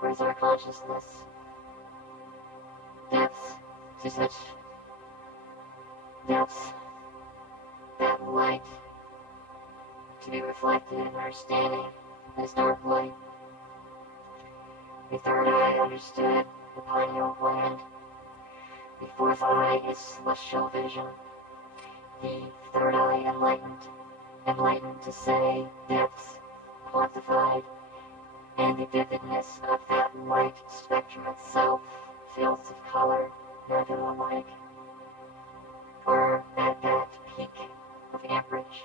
Quasar Consciousness, depths to such depths that light to be reflected in understanding as dark light. The third eye understood the pineal gland. The fourth eye is celestial vision. The third eye enlightened. Enlightened to say depths, quantified, and the vividness of that light spectrum itself, fields of color, nebula-like, or at that peak of amperage.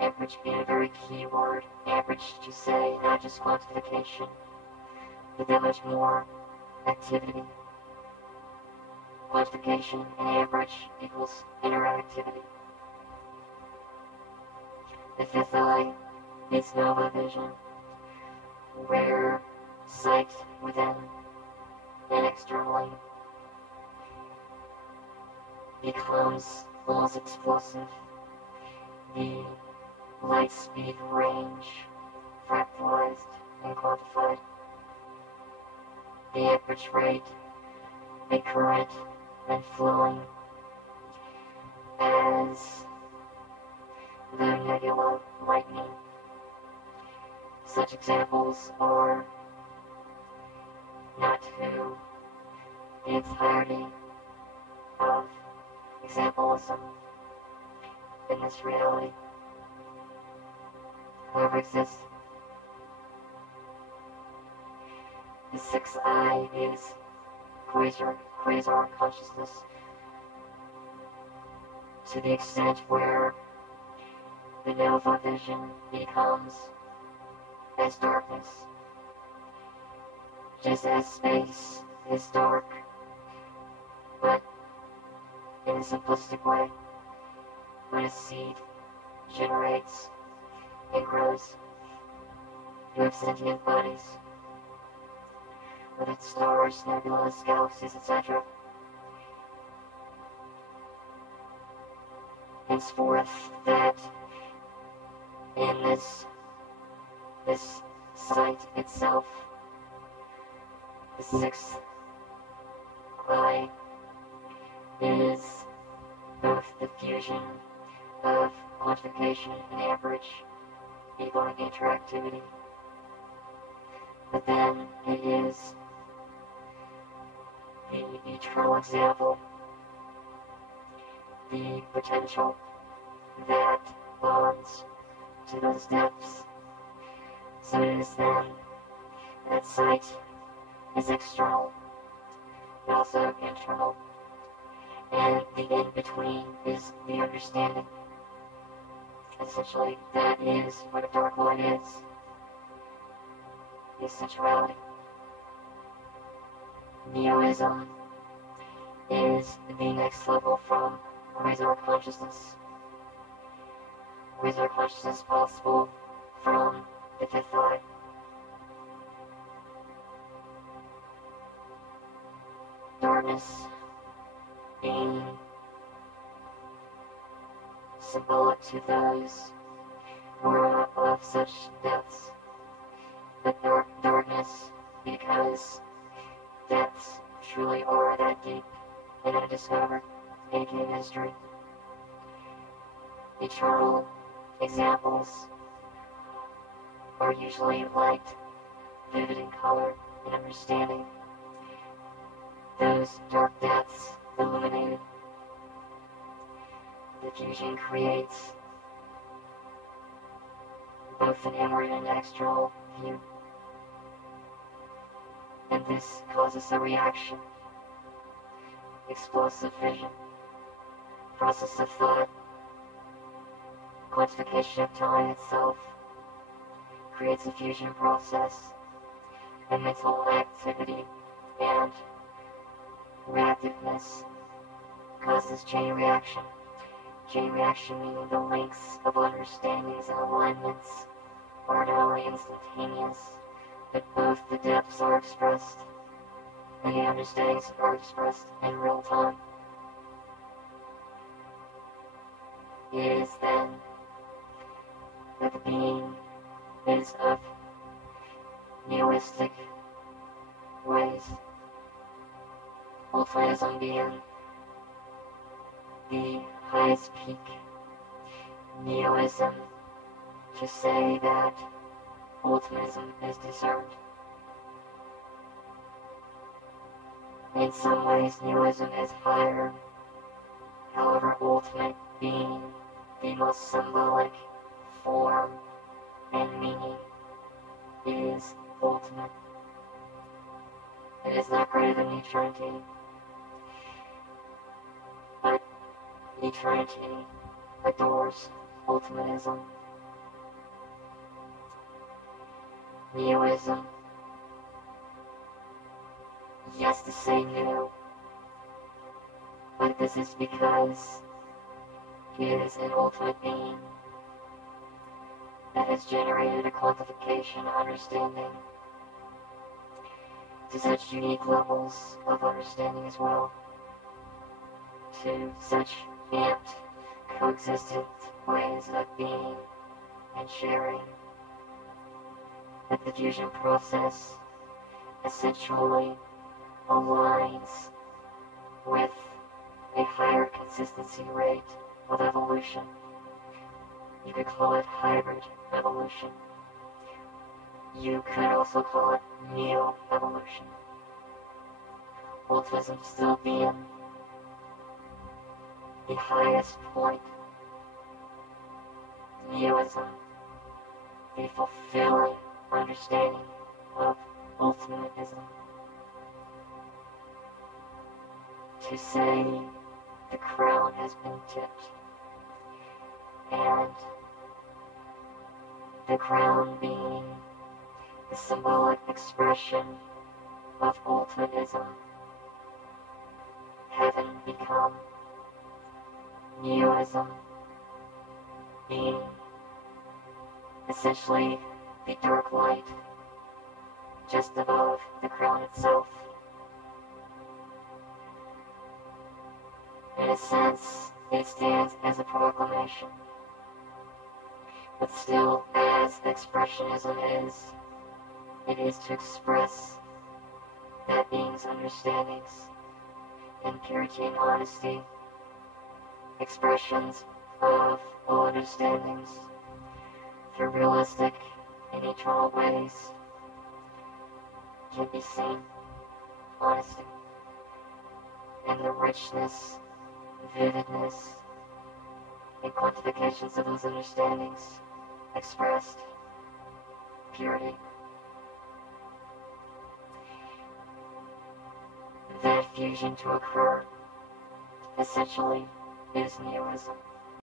Amperage being a very key word. Amperage to say not just quantification, but that much more activity. Quantification and amperage equals interactivity. The fifth eye is nova vision, where sight within and externally becomes almost explosive. The light speed range, fractalized and quantified. The amperage rate, a current and flowing as the nebula lightning. Such examples are not to the entirety of examplism in this reality, however exists. The sixth eye is Quasar Consciousness, to the extent where the nova vision becomes as darkness, just as space is dark, but in a simplistic way, when a seed generates and grows, you have sentient bodies, with its stars, nebulas, galaxies, etc. Henceforth, that in this sight itself, the sixth eye is both the fusion of quantification and amperage, equaling interactivity, but then it is the eternal example, the potential that bonds to those depths. So it is then that sight is external, but also internal, and the in-between is the understanding. Essentially, that is what a dark light is, the essentiality. Neoism is the next level from Quasar Consciousness. Quasar Consciousness possible from the fifth eye. Darkness being symbolic to those who are of such depths, but darkness because depths truly are that deep and undiscovered, aka mystery. Eternal examples are usually light, vivid in color and understanding. Those dark depths illuminated. The fusion creates both an inward and external view, and this causes a reaction, explosive vision, process of thought, quantification of time itself, creates a fusion process, and mental activity and reactiveness causes chain reaction. Chain reaction meaning the links of understandings and alignments are not only instantaneous, but both the depths are expressed and the understandings are expressed in real time. It is then that the being is of Neoistic ways. Ultimatism being the highest peak. Neoism to say that ultimatism is deserved. In some ways, Neoism is higher. However, ultimate being the most symbolic form and meaning is ultimate. It is not greater than eternity, but eternity adores ultimatism. Neoism, yes to say new, but this is because it is an ultimate being that has generated a quantification understanding to such unique levels of understanding as well, to such amped, coexistent ways of being and sharing, that the fusion process essentially aligns with a higher consistency rate of evolution. You could call it hybrid evolution. You could also call it neo-evolution. Ultimatism still being the highest point. Neoism, the fulfilling understanding of ultimatism. To say the crown has been tipped, and the crown being the symbolic expression of ultimatism, having become Neoism, being essentially the dark light just above the crown itself. In a sense, it stands as a proclamation, but still, as expressionism is, it is to express that being's understandings in purity and honesty, expressions of all understandings through realistic and eternal ways can be seen, honesty, and the richness, vividness, and quantifications of those understandings expressed, purity. That fusion to occur essentially is Neoism.